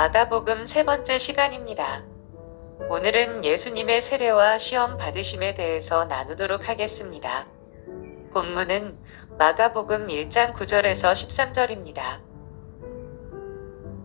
마가복음 세 번째 시간입니다. 오늘은 예수님의 세례와 시험 받으심에 대해서 나누도록 하겠습니다. 본문은 마가복음 1장 9절에서 13절입니다.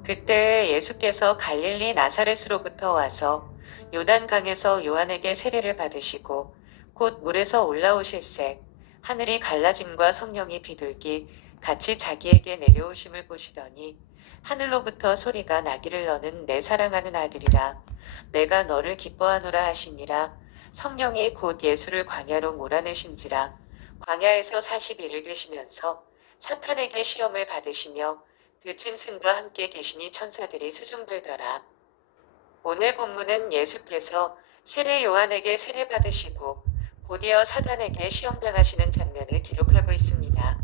그때 예수께서 갈릴리 나사렛으로부터 와서 요단강에서 요한에게 세례를 받으시고 곧 물에서 올라오실새 하늘이 갈라짐과 성령이 비둘기 같이 자기에게 내려오심을 보시더니 하늘로부터 소리가 나기를 너는 내 사랑하는 아들이라 내가 너를 기뻐하노라 하시니라. 성령이 곧 예수를 광야로 몰아내신지라. 광야에서 40일을 계시면서 사탄에게 시험을 받으시며 그 짐승과 함께 계시니 천사들이 수종들더라. 오늘 본문은 예수께서 세례 요한에게 세례 받으시고 곧이어 사단에게 시험당하시는 장면을 기록하고 있습니다.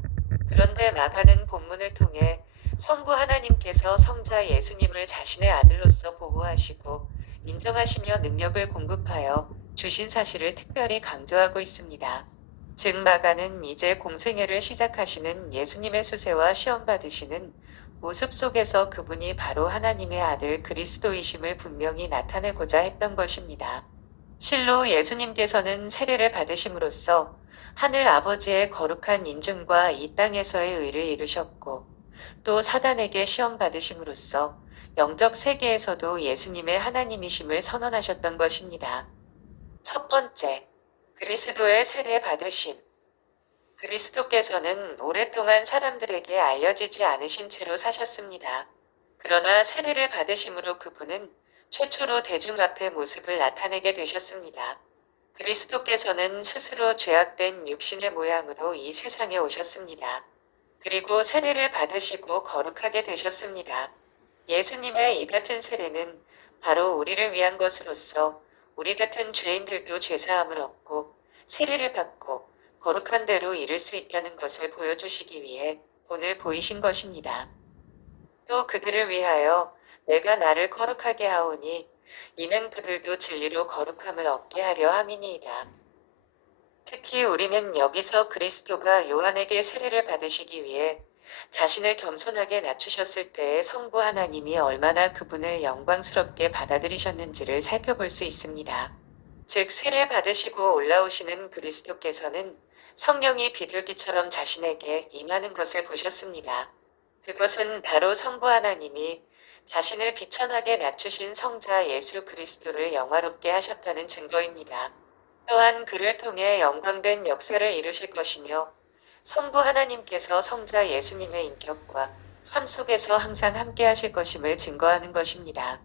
그런데 마가는 본문을 통해 성부 하나님께서 성자 예수님을 자신의 아들로서 보호하시고 인정하시며 능력을 공급하여 주신 사실을 특별히 강조하고 있습니다. 즉 마가는 이제 공생애를 시작하시는 예수님의 수세와 시험 받으시는 모습 속에서 그분이 바로 하나님의 아들 그리스도이심을 분명히 나타내고자 했던 것입니다. 실로 예수님께서는 세례를 받으심으로써 하늘 아버지의 거룩한 인중과 이 땅에서의 의를 이루셨고 또 사단에게 시험 받으심으로써 영적 세계에서도 예수님의 하나님이심을 선언하셨던 것입니다. 첫 번째, 그리스도의 세례 받으심. 그리스도께서는 오랫동안 사람들에게 알려지지 않으신 채로 사셨습니다. 그러나 세례를 받으심으로 그분은 최초로 대중 앞에 모습을 나타내게 되셨습니다. 그리스도께서는 스스로 죄악된 육신의 모양으로 이 세상에 오셨습니다. 그리고 세례를 받으시고 거룩하게 되셨습니다. 예수님의 이 같은 세례는 바로 우리를 위한 것으로서 우리 같은 죄인들도 죄사함을 얻고 세례를 받고 거룩한 대로 이룰 수 있다는 것을 보여주시기 위해 오늘 보이신 것입니다. 또 그들을 위하여 내가 나를 거룩하게 하오니 이는 그들도 진리로 거룩함을 얻게 하려 함이니이다. 특히 우리는 여기서 그리스도가 요한에게 세례를 받으시기 위해 자신을 겸손하게 낮추셨을 때의 성부 하나님이 얼마나 그분을 영광스럽게 받아들이셨는지를 살펴볼 수 있습니다. 즉 세례 받으시고 올라오시는 그리스도께서는 성령이 비둘기처럼 자신에게 임하는 것을 보셨습니다. 그것은 바로 성부 하나님이 자신을 비천하게 낮추신 성자 예수 그리스도를 영화롭게 하셨다는 증거입니다. 또한 그를 통해 영광된 역사를 이루실 것이며 성부 하나님께서 성자 예수님의 인격과 삶 속에서 항상 함께 하실 것임을 증거하는 것입니다.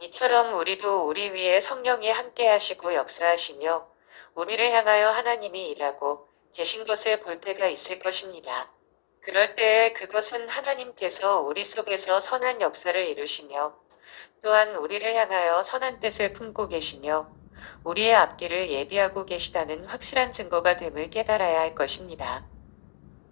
이처럼 우리도 우리 위에 성령이 함께 하시고 역사하시며 우리를 향하여 하나님이 일하고 계신 것을 볼 때가 있을 것입니다. 그럴 때에 그것은 하나님께서 우리 속에서 선한 역사를 이루시며 또한 우리를 향하여 선한 뜻을 품고 계시며 우리의 앞길을 예비하고 계시다는 확실한 증거가 됨을 깨달아야 할 것입니다.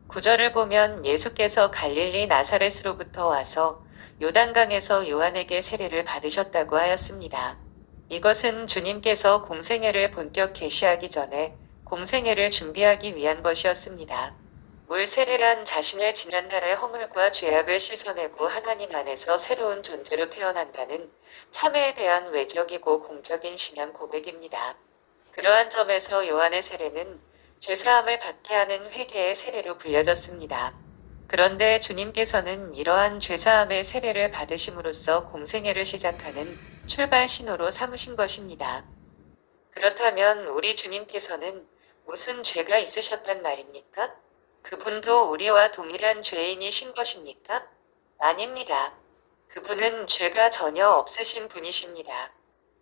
9절을 보면 예수께서 갈릴리 나사렛으로부터 와서 요단강에서 요한에게 세례를 받으셨다고 하였습니다. 이것은 주님께서 공생애를 본격 개시하기 전에 공생애를 준비하기 위한 것이었습니다. 물 세례란 자신의 지난날의 허물과 죄악을 씻어내고 하나님 안에서 새로운 존재로 태어난다는 참회에 대한 외적이고 공적인 신앙 고백입니다. 그러한 점에서 요한의 세례는 죄사함을 받게 하는 회개의 세례로 불려졌습니다. 그런데 주님께서는 이러한 죄사함의 세례를 받으심으로써 공생애를 시작하는 출발 신호로 삼으신 것입니다. 그렇다면 우리 주님께서는 무슨 죄가 있으셨단 말입니까? 그분도 우리와 동일한 죄인이신 것입니까? 아닙니다. 그분은 죄가 전혀 없으신 분이십니다.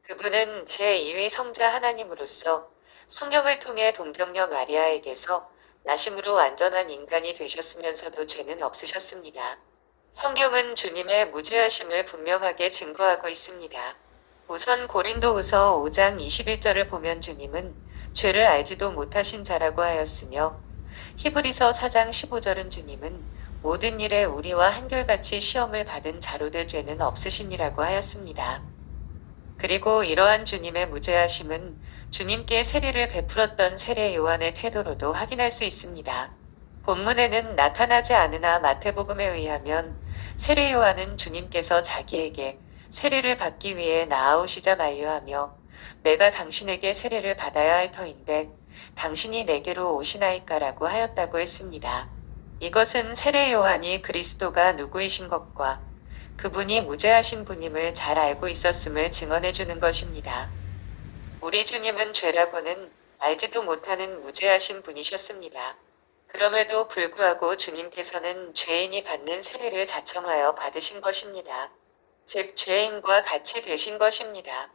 그분은 제2위 성자 하나님으로서 성령을 통해 동정녀 마리아에게서 나심으로 완전한 인간이 되셨으면서도 죄는 없으셨습니다. 성경은 주님의 무죄하심을 분명하게 증거하고 있습니다. 우선 고린도후서 5장 21절을 보면 주님은 죄를 알지도 못하신 자라고 하였으며 히브리서 4장 15절은 주님은 모든 일에 우리와 한결같이 시험을 받은 자로되 죄는 없으시니라고 하였습니다. 그리고 이러한 주님의 무죄하심은 주님께 세례를 베풀었던 세례 요한의 태도로도 확인할 수 있습니다. 본문에는 나타나지 않으나 마태복음에 의하면 세례 요한은 주님께서 자기에게 세례를 받기 위해 나아오시자 만류하며 내가 당신에게 세례를 받아야 할 터인데 당신이 내게로 오시나이까라고 하였다고 했습니다. 이것은 세례 요한이 그리스도가 누구이신 것과 그분이 무죄하신 분임을 잘 알고 있었음을 증언해 주는 것입니다. 우리 주님은 죄라고는 알지도 못하는 무죄하신 분이셨습니다. 그럼에도 불구하고 주님께서는 죄인이 받는 세례를 자청하여 받으신 것입니다. 즉, 죄인과 같이 되신 것입니다.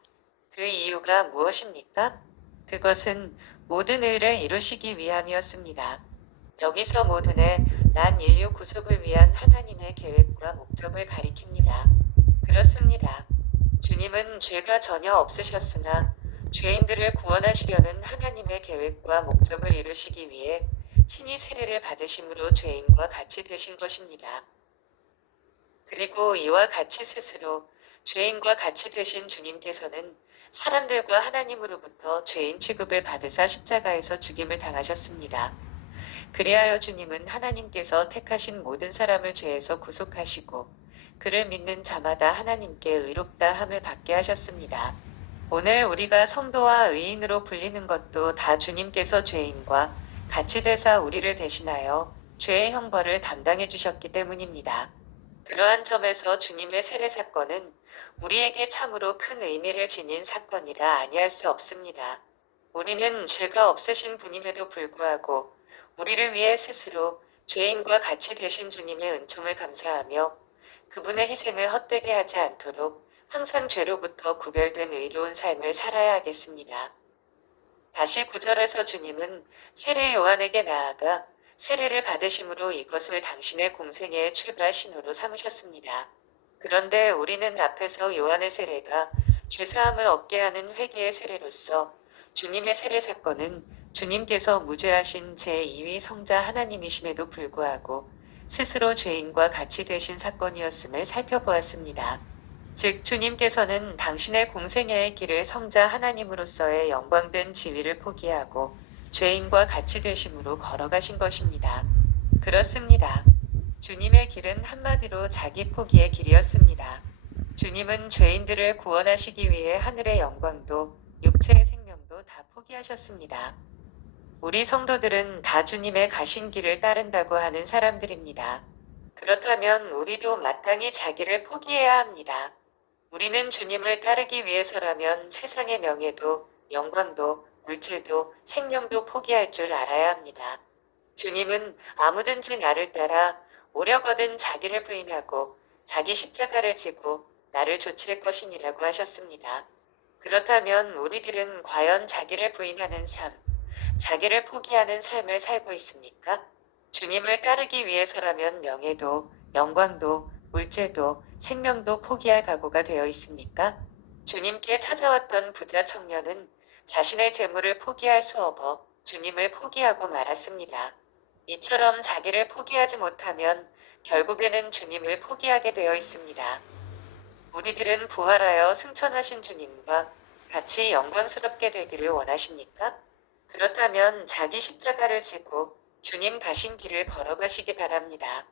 그 이유가 무엇입니까? 그것은 모든 의를 이루시기 위함이었습니다. 여기서 모든의 난 인류 구속을 위한 하나님의 계획과 목적을 가리킵니다. 그렇습니다. 주님은 죄가 전혀 없으셨으나 죄인들을 구원하시려는 하나님의 계획과 목적을 이루시기 위해 친히 세례를 받으심으로 죄인과 같이 되신 것입니다. 그리고 이와 같이 스스로 죄인과 같이 되신 주님께서는 사람들과 하나님으로부터 죄인 취급을 받으사 십자가에서 죽임을 당하셨습니다. 그리하여 주님은 하나님께서 택하신 모든 사람을 죄에서 구속하시고 그를 믿는 자마다 하나님께 의롭다 함을 받게 하셨습니다. 오늘 우리가 성도와 의인으로 불리는 것도 다 주님께서 죄인과 같이 되사 우리를 대신하여 죄의 형벌을 담당해 주셨기 때문입니다. 그러한 점에서 주님의 세례 사건은 우리에게 참으로 큰 의미를 지닌 사건이라 아니할 수 없습니다. 우리는 죄가 없으신 분임에도 불구하고 우리를 위해 스스로 죄인과 같이 되신 주님의 은총을 감사하며 그분의 희생을 헛되게 하지 않도록 항상 죄로부터 구별된 의로운 삶을 살아야 하겠습니다. 다시 9절에서 주님은 세례 요한에게 나아가 세례를 받으심으로 이것을 당신의 공생애의 출발 신호로 삼으셨습니다. 그런데 우리는 앞에서 요한의 세례가 죄사함을 얻게 하는 회개의 세례로서 주님의 세례 사건은 주님께서 무죄하신 제2위 성자 하나님이심에도 불구하고 스스로 죄인과 같이 되신 사건이었음을 살펴보았습니다. 즉 주님께서는 당신의 공생애의 길을 성자 하나님으로서의 영광된 지위를 포기하고 죄인과 같이 되심으로 걸어가신 것입니다. 그렇습니다. 주님의 길은 한마디로 자기 포기의 길이었습니다. 주님은 죄인들을 구원하시기 위해 하늘의 영광도 육체의 생명도 다 포기하셨습니다. 우리 성도들은 다 주님의 가신 길을 따른다고 하는 사람들입니다. 그렇다면 우리도 마땅히 자기를 포기해야 합니다. 우리는 주님을 따르기 위해서라면 세상의 명예도, 영광도, 물질도, 생명도 포기할 줄 알아야 합니다. 주님은 아무든지 나를 따라 오려거든 자기를 부인하고 자기 십자가를 지고 나를 좇을 것이니라고 하셨습니다. 그렇다면 우리들은 과연 자기를 부인하는 삶, 자기를 포기하는 삶을 살고 있습니까? 주님을 따르기 위해서라면 명예도, 영광도, 물질도, 생명도 포기할 각오가 되어 있습니까? 주님께 찾아왔던 부자 청년은 자신의 재물을 포기할 수 없어 주님을 포기하고 말았습니다. 이처럼 자기를 포기하지 못하면 결국에는 주님을 포기하게 되어 있습니다. 우리들은 부활하여 승천하신 주님과 같이 영광스럽게 되기를 원하십니까? 그렇다면 자기 십자가를 지고 주님 가신 길을 걸어가시기 바랍니다.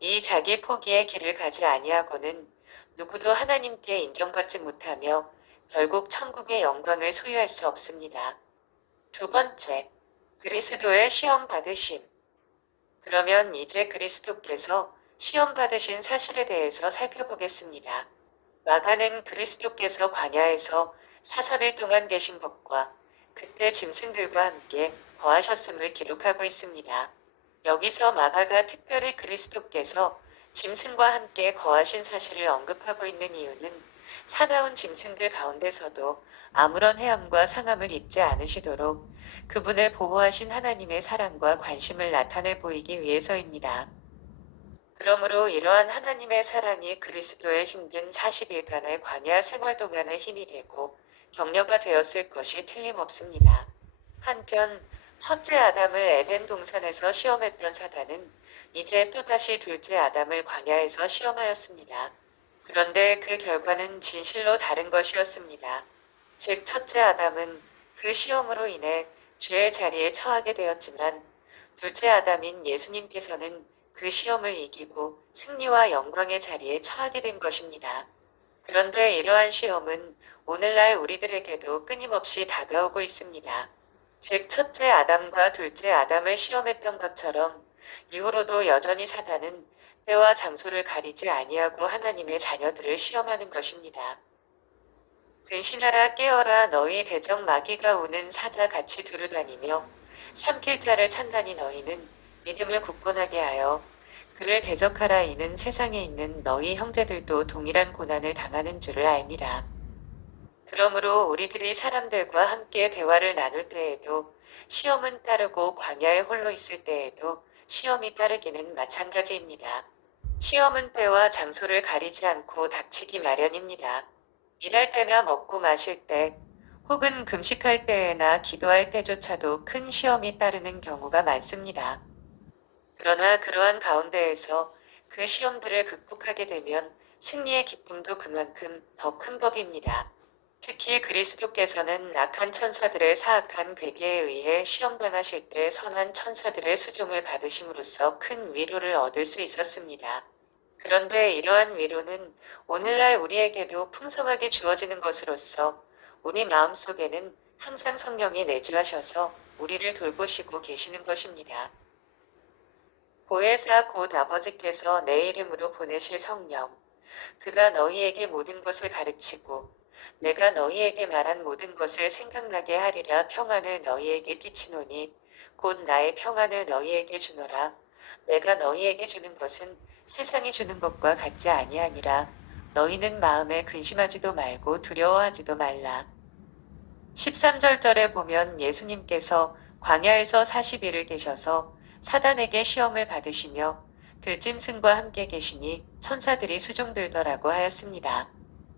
이 자기 포기의 길을 가지 아니하고는 누구도 하나님께 인정받지 못하며 결국 천국의 영광을 소유할 수 없습니다. 두 번째, 그리스도의 시험 받으심. 그러면 이제 그리스도께서 시험 받으신 사실에 대해서 살펴보겠습니다. 마가는 그리스도께서 광야에서 40일 동안 계신 것과 그때 짐승들과 함께 거하셨음을 기록하고 있습니다. 여기서 마가가 특별히 그리스도께서 짐승과 함께 거하신 사실을 언급하고 있는 이유는 사나운 짐승들 가운데서도 아무런 해함과 상함을 입지 않으시도록 그분을 보호하신 하나님의 사랑과 관심을 나타내 보이기 위해서입니다. 그러므로 이러한 하나님의 사랑이 그리스도의 힘든 40일간의 광야 생활 동안의 힘이 되고 격려가 되었을 것이 틀림없습니다. 한편 첫째 아담을 에덴 동산에서 시험했던 사단은 이제 또다시 둘째 아담을 광야에서 시험하였습니다. 그런데 그 결과는 진실로 다른 것이었습니다. 즉 첫째 아담은 그 시험으로 인해 죄의 자리에 처하게 되었지만 둘째 아담인 예수님께서는 그 시험을 이기고 승리와 영광의 자리에 처하게 된 것입니다. 그런데 이러한 시험은 오늘날 우리들에게도 끊임없이 다가오고 있습니다. 즉, 첫째 아담과 둘째 아담을 시험했던 것처럼 이후로도 여전히 사단은 때와 장소를 가리지 아니하고 하나님의 자녀들을 시험하는 것입니다. 근신하라 깨어라 너희 대적 마귀가 우는 사자 같이 두루다니며 삼킬 자를 찾나니 너희는 믿음을 굳건하게 하여 그를 대적하라. 이는 세상에 있는 너희 형제들도 동일한 고난을 당하는 줄을 알미라. 그러므로 우리들이 사람들과 함께 대화를 나눌 때에도 시험은 따르고 광야에 홀로 있을 때에도 시험이 따르기는 마찬가지입니다. 시험은 때와 장소를 가리지 않고 닥치기 마련입니다. 일할 때나 먹고 마실 때, 혹은 금식할 때나 기도할 때조차도 큰 시험이 따르는 경우가 많습니다. 그러나 그러한 가운데에서 그 시험들을 극복하게 되면 승리의 기쁨도 그만큼 더 큰 법입니다. 특히 그리스도께서는 악한 천사들의 사악한 괴계에 의해 시험당하실 때 선한 천사들의 수종을 받으심으로써 큰 위로를 얻을 수 있었습니다. 그런데 이러한 위로는 오늘날 우리에게도 풍성하게 주어지는 것으로서 우리 마음속에는 항상 성령이 내주하셔서 우리를 돌보시고 계시는 것입니다. 보혜사 곧 아버지께서 내 이름으로 보내실 성령, 그가 너희에게 모든 것을 가르치고 내가 너희에게 말한 모든 것을 생각나게 하리라. 평안을 너희에게 끼치노니 곧 나의 평안을 너희에게 주노라. 내가 너희에게 주는 것은 세상이 주는 것과 같지 아니하니라. 너희는 마음에 근심하지도 말고 두려워하지도 말라. 13절절에 보면 예수님께서 광야에서 40일을 계셔서 사단에게 시험을 받으시며 들짐승과 함께 계시니 천사들이 수종들더라고 하였습니다.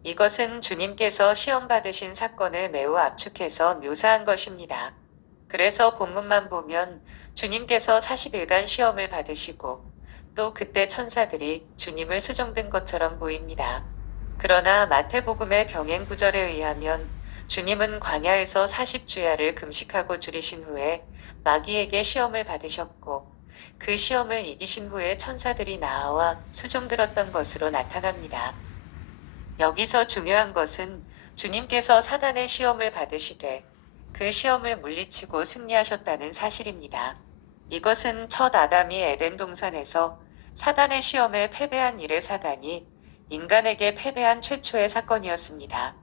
이것은 주님께서 시험 받으신 사건을 매우 압축해서 묘사한 것입니다. 그래서 본문만 보면 주님께서 40일간 시험을 받으시고 또 그때 천사들이 주님을 수종든 것처럼 보입니다. 그러나 마태복음의 병행 구절에 의하면 주님은 광야에서 40주야를 금식하고 줄이신 후에 마귀에게 시험을 받으셨고 그 시험을 이기신 후에 천사들이 나와 수종들었던 것으로 나타납니다. 여기서 중요한 것은 주님께서 사단의 시험을 받으시되 그 시험을 물리치고 승리하셨다는 사실입니다. 이것은 첫 아담이 에덴 동산에서 사단의 시험에 패배한 이래 사단이 인간에게 패배한 최초의 사건이었습니다.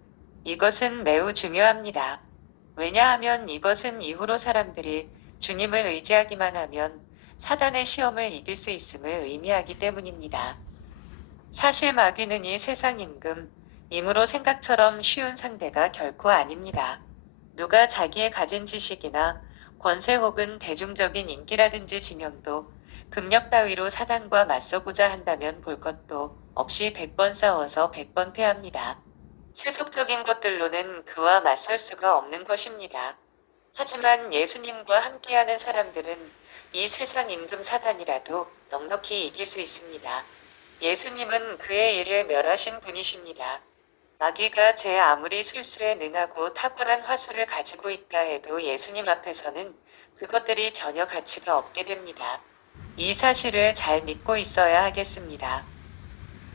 이것은 매우 중요합니다. 왜냐하면 이것은 이후로 사람들이 주님을 의지하기만 하면 사단의 시험을 이길 수 있음을 의미하기 때문입니다. 사실 마귀는 이 세상 임금이므로 생각처럼 쉬운 상대가 결코 아닙니다. 누가 자기의 가진 지식이나 권세 혹은 대중적인 인기라든지 지명도 금력 따위로 사단과 맞서고자 한다면 볼 것도 없이 100번 싸워서 100번 패합니다. 세속적인 것들로는 그와 맞설 수가 없는 것입니다. 하지만 예수님과 함께하는 사람들은 이 세상 임금 사단이라도 넉넉히 이길 수 있습니다. 예수님은 그의 일을 멸하신 분이십니다. 마귀가 제 아무리 술수에 능하고 탁월한 화술을 가지고 있다 해도 예수님 앞에서는 그것들이 전혀 가치가 없게 됩니다. 이 사실을 잘 믿고 있어야 하겠습니다.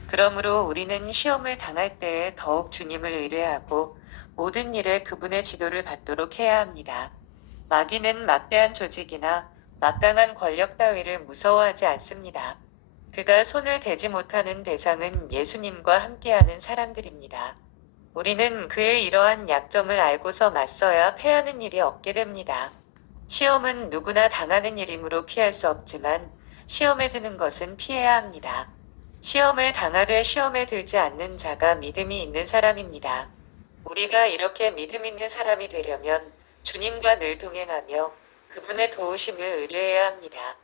그러므로 우리는 시험을 당할 때에 더욱 주님을 의뢰하고 모든 일에 그분의 지도를 받도록 해야 합니다. 마귀는 막대한 조직이나 막강한 권력 따위를 무서워하지 않습니다. 그가 손을 대지 못하는 대상은 예수님과 함께하는 사람들입니다. 우리는 그의 이러한 약점을 알고서 맞서야 패하는 일이 없게 됩니다. 시험은 누구나 당하는 일이므로 피할 수 없지만 시험에 드는 것은 피해야 합니다. 시험을 당하되 시험에 들지 않는 자가 믿음이 있는 사람입니다. 우리가 이렇게 믿음 있는 사람이 되려면 주님과 늘 동행하며 그분의 도우심을 의뢰해야 합니다.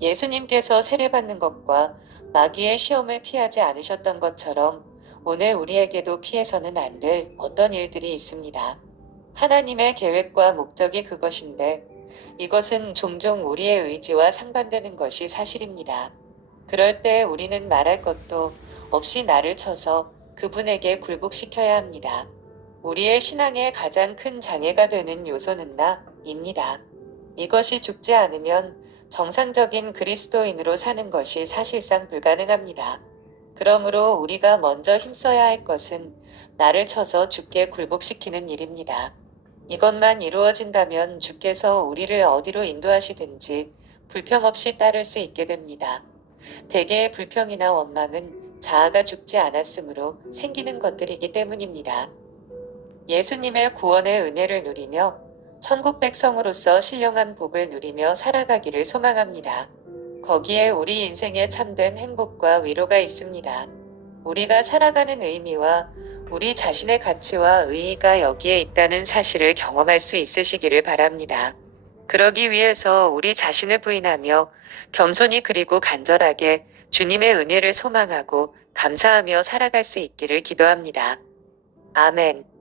예수님께서 세례받는 것과 마귀의 시험을 피하지 않으셨던 것처럼 오늘 우리에게도 피해서는 안 될 어떤 일들이 있습니다. 하나님의 계획과 목적이 그것인데 이것은 종종 우리의 의지와 상반되는 것이 사실입니다. 그럴 때 우리는 말할 것도 없이 나를 쳐서 그분에게 굴복시켜야 합니다. 우리의 신앙의 가장 큰 장애가 되는 요소는 나입니다. 이것이 죽지 않으면 정상적인 그리스도인으로 사는 것이 사실상 불가능합니다. 그러므로 우리가 먼저 힘써야 할 것은 나를 쳐서 주께 굴복시키는 일입니다. 이것만 이루어진다면 주께서 우리를 어디로 인도하시든지 불평 없이 따를 수 있게 됩니다. 대개의 불평이나 원망은 자아가 죽지 않았으므로 생기는 것들이기 때문입니다. 예수님의 구원의 은혜를 누리며 천국 백성으로서 신령한 복을 누리며 살아가기를 소망합니다. 거기에 우리 인생에 참된 행복과 위로가 있습니다. 우리가 살아가는 의미와 우리 자신의 가치와 의의가 여기에 있다는 사실을 경험할 수 있으시기를 바랍니다. 그러기 위해서 우리 자신을 부인하며 겸손히 그리고 간절하게 주님의 은혜를 소망하고 감사하며 살아갈 수 있기를 기도합니다. 아멘.